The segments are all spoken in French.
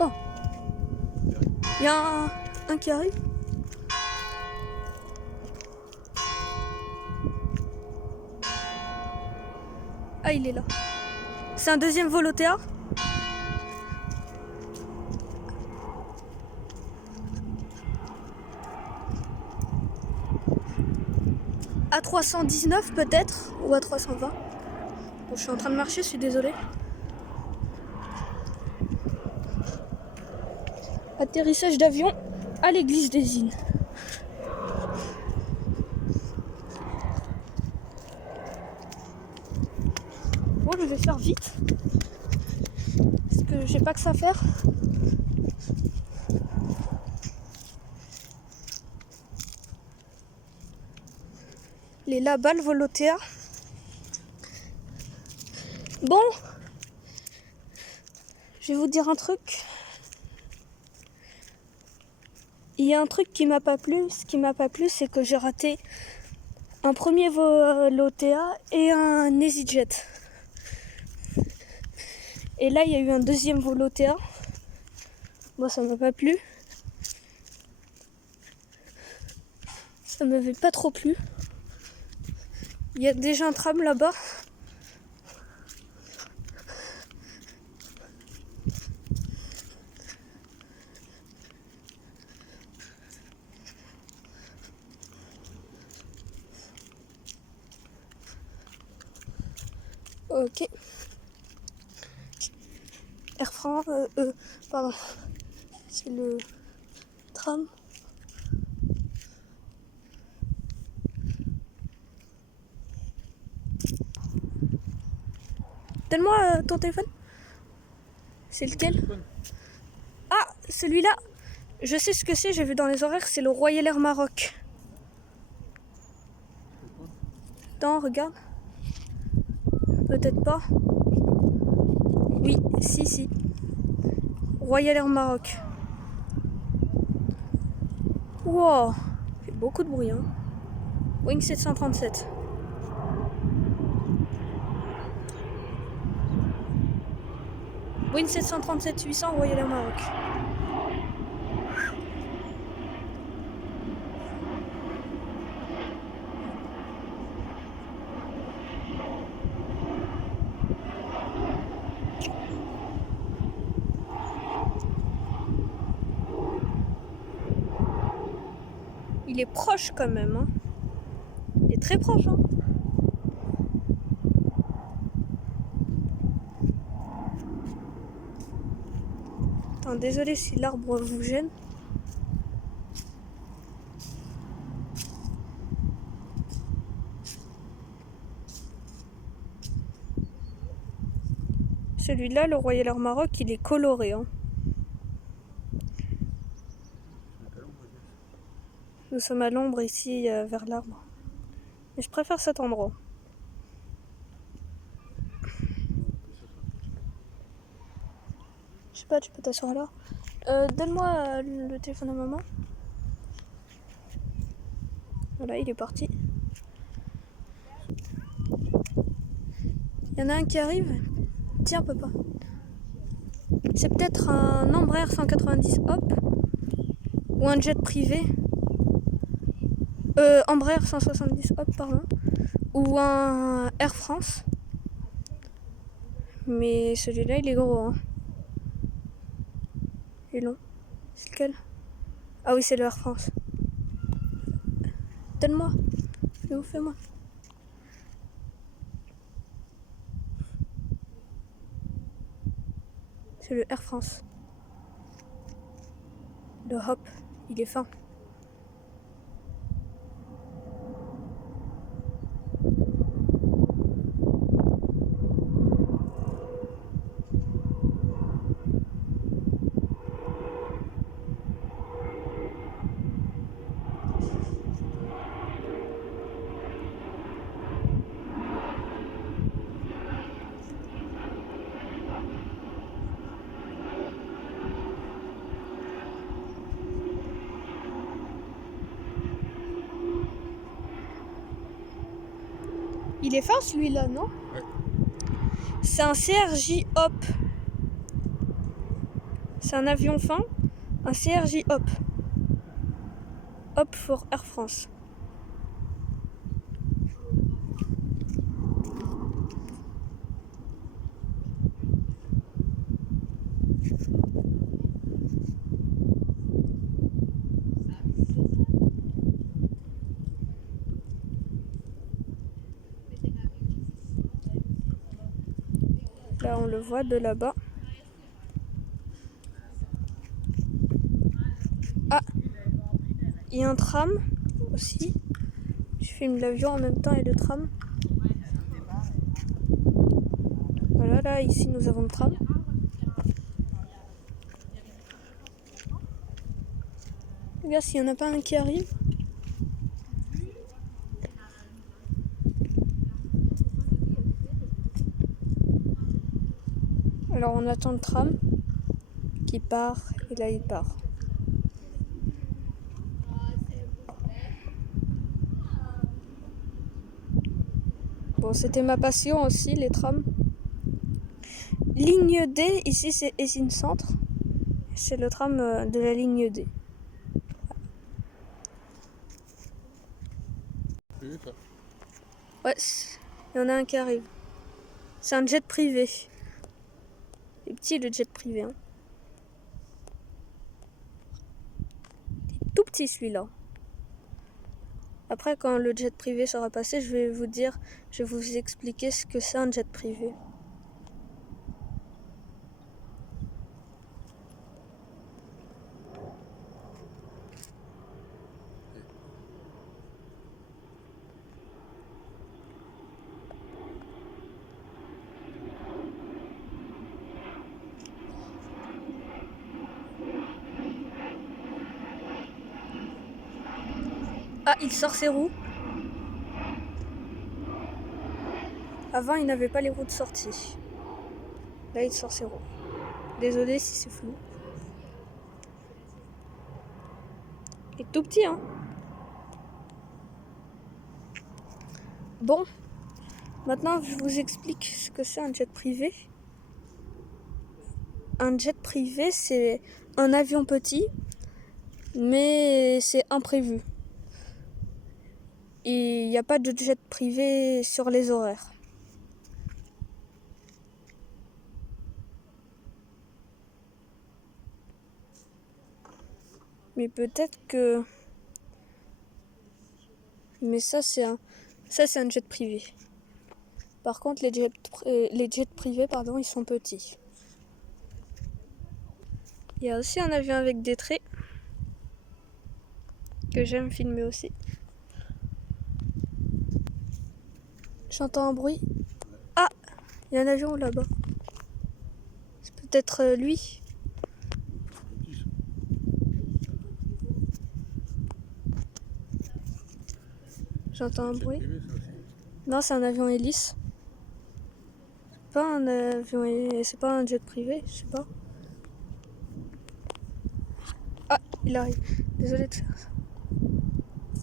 Oh, il y a un qui arrive. Ah, il est là. C'est un deuxième vol OTA. À 319 peut-être, ou à 320. Bon, je suis en train de marcher, je suis désolée. Atterrissage d'avion à l'église des Innes. Bon, je vais faire vite. Parce que j'ai pas que ça à faire. Les là-bas, le vol OTA. Bon, je vais vous dire un truc. Il y a un truc qui m'a pas plu. Ce qui m'a pas plu, c'est que j'ai raté un premier vol OTA et un EasyJet. Et là, il y a eu un deuxième vol OTA. Moi, ça m'a pas plu. Ça m'avait pas trop plu. Il y a déjà un tram là-bas. Ok. Air France, pardon. C'est le tram. Donne-moi ton téléphone. C'est lequel? Ah, celui-là. Je sais ce que c'est, j'ai vu dans les horaires, c'est le Royal Air Maroc. Attends, regarde. Peut-être pas. Oui, si. Royal Air Maroc. Wow, il fait beaucoup de bruit, hein. Boeing 737. Boeing 737-800 Royal Air Maroc. Il est proche quand même, hein. Il est très proche, hein. Attends, désolé si l'arbre vous gêne. Celui-là, le Royal Air Maroc, il est coloré, hein. Nous sommes à l'ombre ici, vers l'arbre. Mais je préfère cet endroit. Je sais pas, tu peux t'asseoir là. Donne-moi le téléphone à maman. Voilà, il est parti. Il y en a un qui arrive. Tiens, papa. C'est peut-être un Embraer 190 Hop. Ou un jet privé. Embraer 170 Hop, pardon. Ou un Air France. Mais celui-là, il est gros, hein. Il est long. C'est lequel? Ah oui, c'est le Air France. Donne-moi. Fais-moi. C'est le Air France. Le Hop, il est fin. Il est fin celui-là, non? Ouais. C'est un CRJ Hop. C'est un avion fin, un CRJ Hop. Hop for Air France. Là, on le voit de là-bas. Ah, il y a un tram aussi. Je filme l'avion en même temps et le tram. Voilà, là, ici, nous avons le tram. Regarde s'il n'y en a pas un qui arrive. Alors, on attend le tram qui part et là, il part. Bon, c'était ma passion aussi, les trams. Ligne D, ici c'est Eysines Centre. C'est le tram de la ligne D. Ouais, il y en a un qui arrive. C'est un jet privé. Il est petit le jet privé. Hein. Il est tout petit celui-là. Après, quand le jet privé sera passé, je vais vous expliquer ce que c'est un jet privé. Ah, il sort ses roues. Avant, il n'avait pas les roues de sortie. Là, il sort ses roues. Désolé si c'est flou. Il est tout petit, hein. Bon, maintenant, je vous explique ce que c'est un jet privé. Un jet privé, c'est un avion petit, mais c'est imprévu. Il n'y a pas de jet privé sur les horaires. Mais peut-être que... Mais ça c'est un jet privé. Par contre, les jets privés, pardon, ils sont petits. Il y a aussi un avion avec des traits que j'aime filmer aussi. J'entends un bruit. Ah, il y a un avion là-bas. C'est peut-être lui. J'entends un bruit. Non, c'est un avion hélice. C'est pas un jet privé, je sais pas. Ah, il arrive. Désolé de faire ça.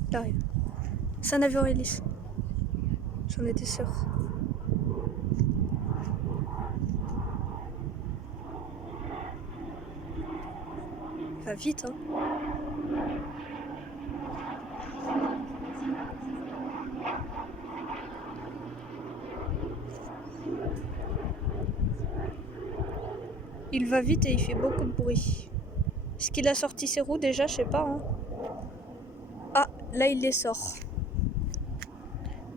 Il arrive. C'est un avion hélice. J'en étais sûre. Il va vite, hein. Il va vite et il fait beaucoup de bruit. Est-ce qu'il a sorti ses roues déjà? Je sais pas. Hein. Ah, là il les sort.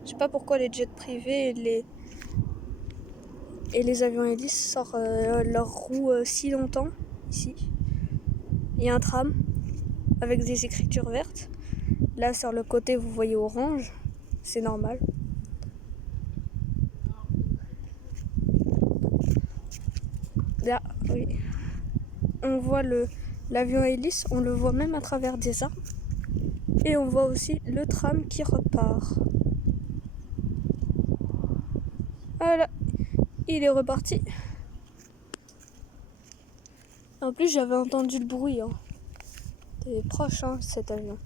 Je sais pas pourquoi les jets privés et les avions hélices sortent leurs roues si longtemps. Ici, il y a un tram avec des écritures vertes. Là sur le côté vous voyez orange. C'est normal. Là, oui. On voit l'avion hélice, on le voit même à travers des arbres. Et on voit aussi le tram qui repart. Voilà, il est reparti. En plus, j'avais entendu le bruit. Hein. C'est proche, hein, cet avion.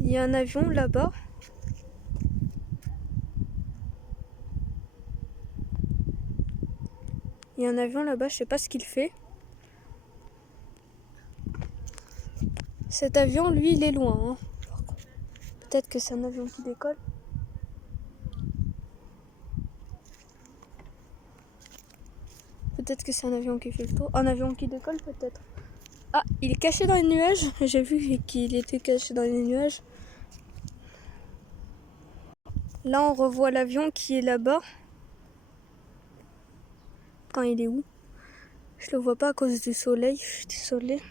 Il y a un avion là-bas. Il y a un avion là-bas, je sais pas ce qu'il fait. Cet avion, lui, il est loin. Hein. Peut-être que c'est un avion qui décolle. Peut-être que c'est un avion qui fait le tour. Un avion qui décolle, peut-être. Ah, il est caché dans les nuages. J'ai vu qu'il était caché dans les nuages. Là, on revoit l'avion qui est là-bas. Attends, il est où? Je le vois pas à cause du soleil. Je suis désolée.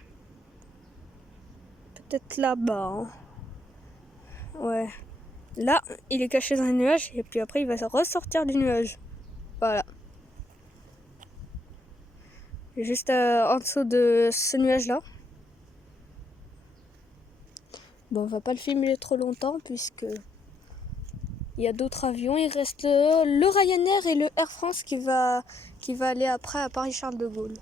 Peut-être là-bas. Hein. Ouais. Là, il est caché dans les nuages. Et puis après, il va ressortir du nuage. Voilà. Juste en dessous de ce nuage-là. Bon, on va pas le filmer trop longtemps puisque il y a d'autres avions. Il reste le Ryanair et le Air France qui va aller après à Paris-Charles de Gaulle.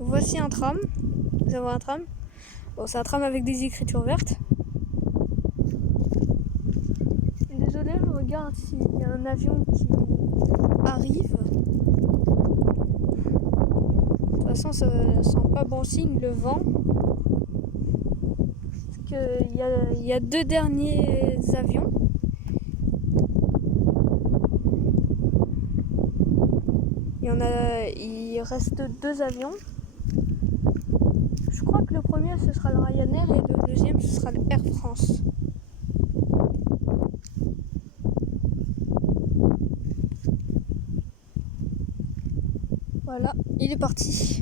Voici un tram. Nous avons un tram. Bon, c'est un tram avec des écritures vertes. Désolée, je regarde s'il y a un avion qui arrive. De toute façon, ça sent pas bon signe le vent. Parce qu'il y a deux derniers avions. Il reste deux avions. Je crois que le premier ce sera le Ryanair et le deuxième ce sera le Air France. Voilà, il est parti.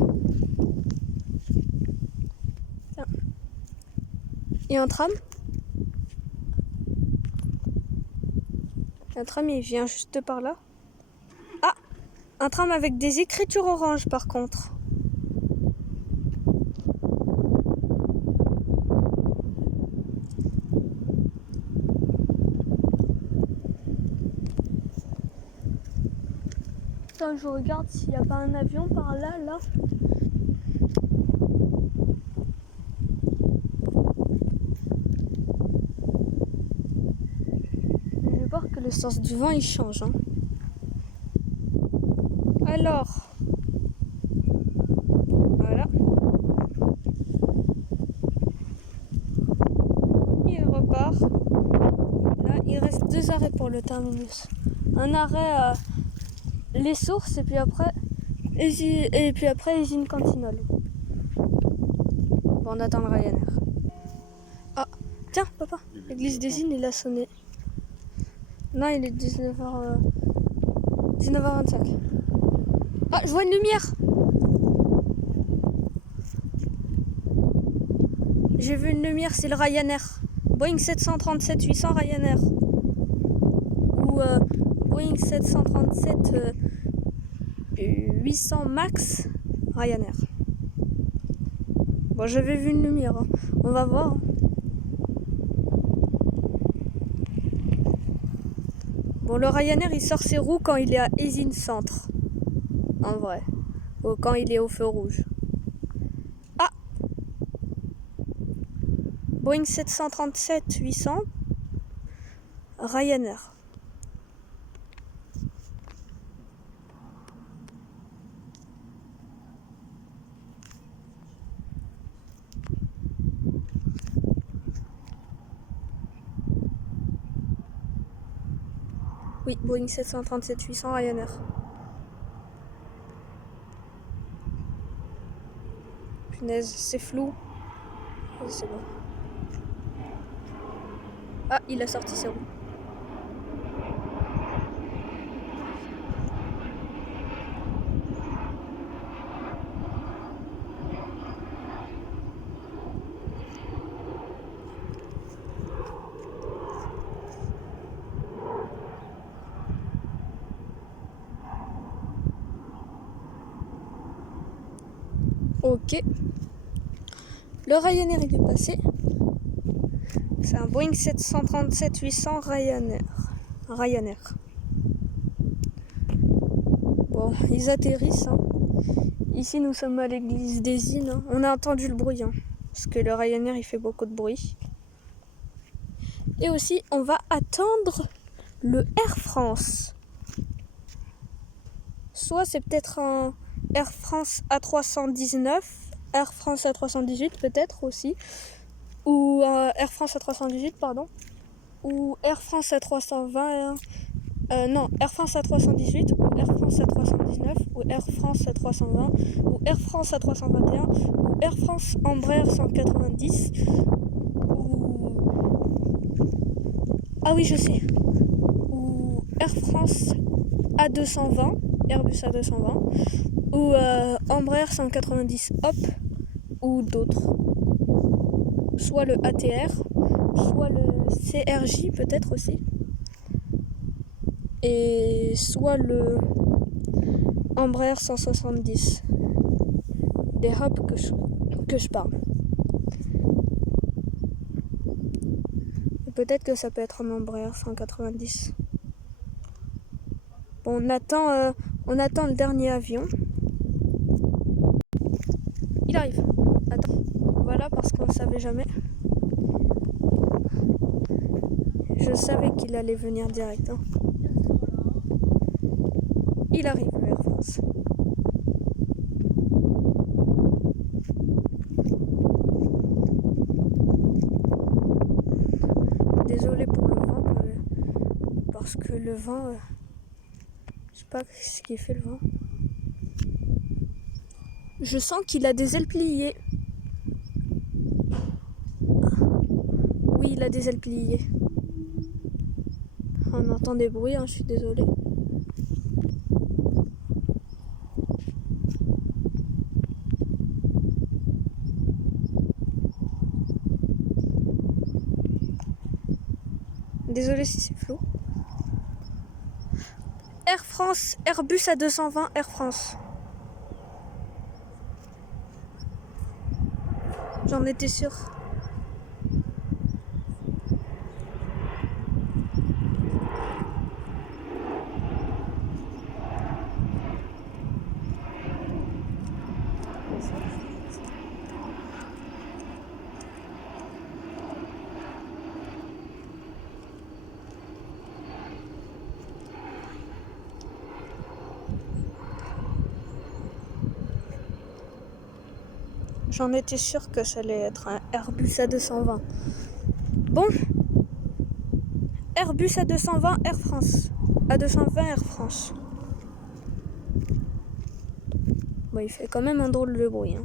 Tiens. Et un tram. Un tram il vient juste par là. Ah, un tram avec des écritures oranges par contre. Attends, je regarde s'il n'y a pas un avion par là, là. Je vais voir que le sens du vent il change. Hein. Alors, voilà. Il repart. Là, il reste deux arrêts pour le terminus. Un arrêt à Les Sources et puis après Usine Cantinole. Bon, on attend le Ryanair. Ah, tiens, papa, l'église des Îles, il a sonné. Non, il est 19h25. Ah, je vois une lumière. J'ai vu une lumière, c'est le Ryanair. Boeing 737-800 Ryanair. Ou Boeing 737-800 Max Ryanair. Bon, j'avais vu une lumière. Hein. On va voir. Bon, le Ryanair, il sort ses roues quand il est à Eysines Centre. En vrai. Ou quand il est au feu rouge. Ah! Boeing 737-800 Ryanair. Oui, Boeing 737-800 Ryanair. Punaise, c'est flou. C'est bon. Ah, il a sorti ses roues. Ok. Le Ryanair il est passé. C'est un Boeing 737-800 Ryanair. Bon, ils atterrissent. Hein. Ici, nous sommes à l'église des Îles. Hein. On a entendu le bruit. Hein, parce que le Ryanair, il fait beaucoup de bruit. Et aussi, on va attendre le Air France. Soit c'est peut-être un Air France A319 Air France A318 peut-être aussi. Ou Air France A318, pardon. Ou Air France A320. Non, Air France A318 ou Air France A319 ou Air France A320 ou Air France A321 ou Air France Embraer 190 ou... Ah oui, je sais. Ou Air France A220, Airbus A220 ou Embraer 190 Hop ou d'autres. Soit le ATR, soit le CRJ peut-être aussi. Et soit le Embraer 170. Des Hop que je parle. Et peut-être que ça peut être un Embraer 190. Bon, on attend le dernier avion. Il arrive. Attends. Voilà, parce qu'on ne savait jamais. Je savais qu'il allait venir direct. Hein. Il arrive, le Air France. Désolé pour le vent, parce que le vent... je sais pas ce qui fait le vent. Je sens qu'il a des ailes pliées. Oui, il a des ailes pliées. On entend des bruits, hein, je suis désolée. Désolée si c'est flou. Air France, Airbus A220, Air France. J'en étais sûre. J'en étais sûre que ça allait être un Airbus A220. Bon. Airbus A220 Air France. A220 Air France. Bon, il fait quand même un drôle de bruit. Hein.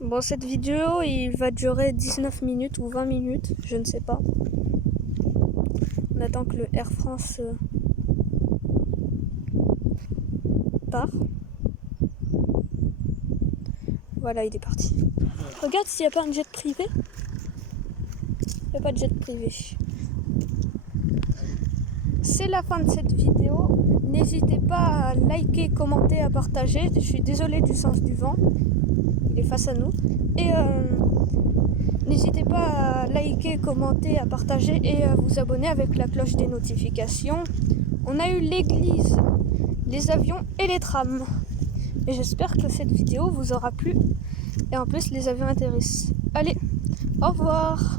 Bon, cette vidéo, il va durer 19 minutes ou 20 minutes, je ne sais pas. On attend que le Air France part. Voilà, il est parti. Regarde s'il n'y a pas un jet privé. Il n'y a pas de jet privé. C'est la fin de cette vidéo. N'hésitez pas à liker, commenter, à partager. Je suis désolée du sens du vent. Il est face à nous. Et n'hésitez pas à liker, commenter, à partager et à vous abonner avec la cloche des notifications. On a eu l'église, les avions et les trams. Et j'espère que cette vidéo vous aura plu. Et en plus, les avions intéressent. Allez, au revoir!